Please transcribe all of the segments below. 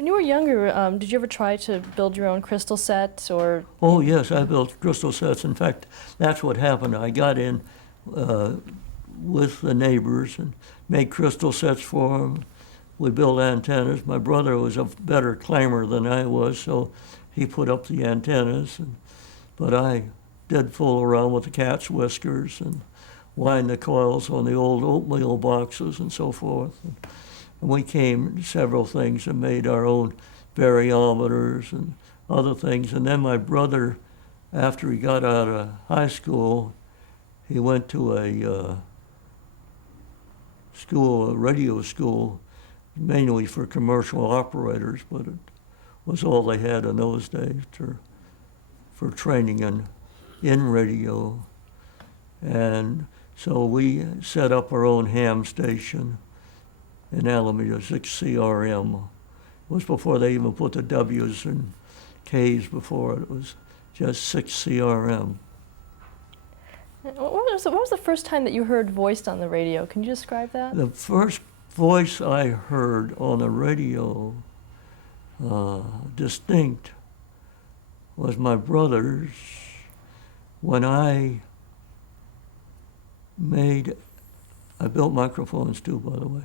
When you were younger, did you ever try to build your own crystal sets or? Oh, yes, I built crystal sets. In fact, that's what happened. I got in with the neighbors and made crystal sets for them. We built antennas. My brother was a better climber than I was, so he put up the antennas. But I did fool around with the cat's whiskers and wind the coils on the old oatmeal boxes and so forth. And we came several things and made our own variometers and other things. And then my brother, after he got out of high school, he went to a radio school, mainly for commercial operators, but it was all they had in those days for training in radio. And so we set up our own ham station in Alameda, 6CRM. It was before they even put the W's and K's before it. It was just 6CRM. What was the first time that you heard voiced on the radio? Can you describe that? The first voice I heard on the radio, distinct, was my brother's when I built microphones too, by the way.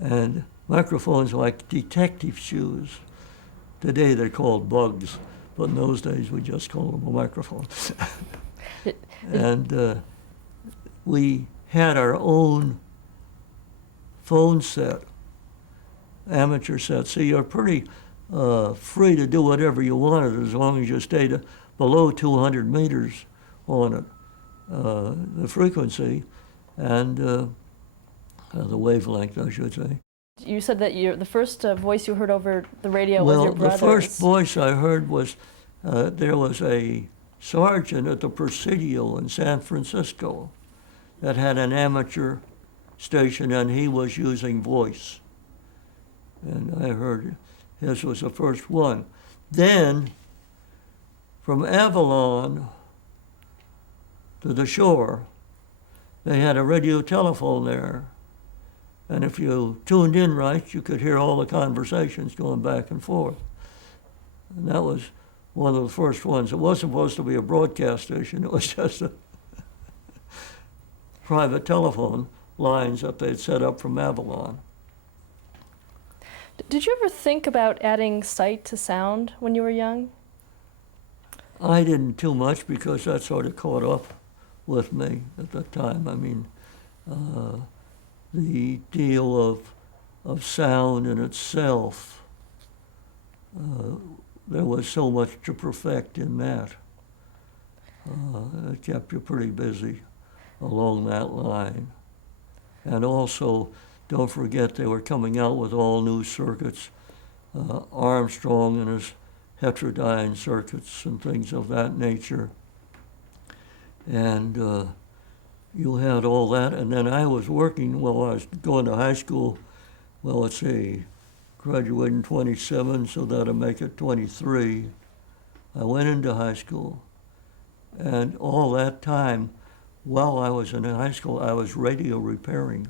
And microphones like detective shoes. Today they're called bugs, but in those days we just called them a microphone. And we had our own phone set, amateur set. So you're pretty free to do whatever you wanted as long as you stayed below 200 meters on it, the frequency and the wavelength, I should say. You said that the first voice you heard over the radio was your brother's. Well, the first voice I heard was, there was a sergeant at the Presidio in San Francisco that had an amateur station, and he was using voice. And I heard his was the first one. Then, from Avalon to the shore, they had a radio telephone there. And if you tuned in right, you could hear all the conversations going back and forth. And that was one of the first ones. It wasn't supposed to be a broadcast station. It was just a private telephone lines that they'd set up from Avalon. Did you ever think about adding sight to sound when you were young? I didn't too much because that sort of caught up with me at that time. I mean, the deal of sound in itself, there was so much to perfect in that. It kept you pretty busy along that line. And also, don't forget they were coming out with all new circuits, Armstrong and his heterodyne circuits and things of that nature. And you had all that, and then I was working while I was going to high school. Well, let's see, graduated in 27, so that'll make it 23. I went into high school, and all that time, while I was in high school, I was radio repairing.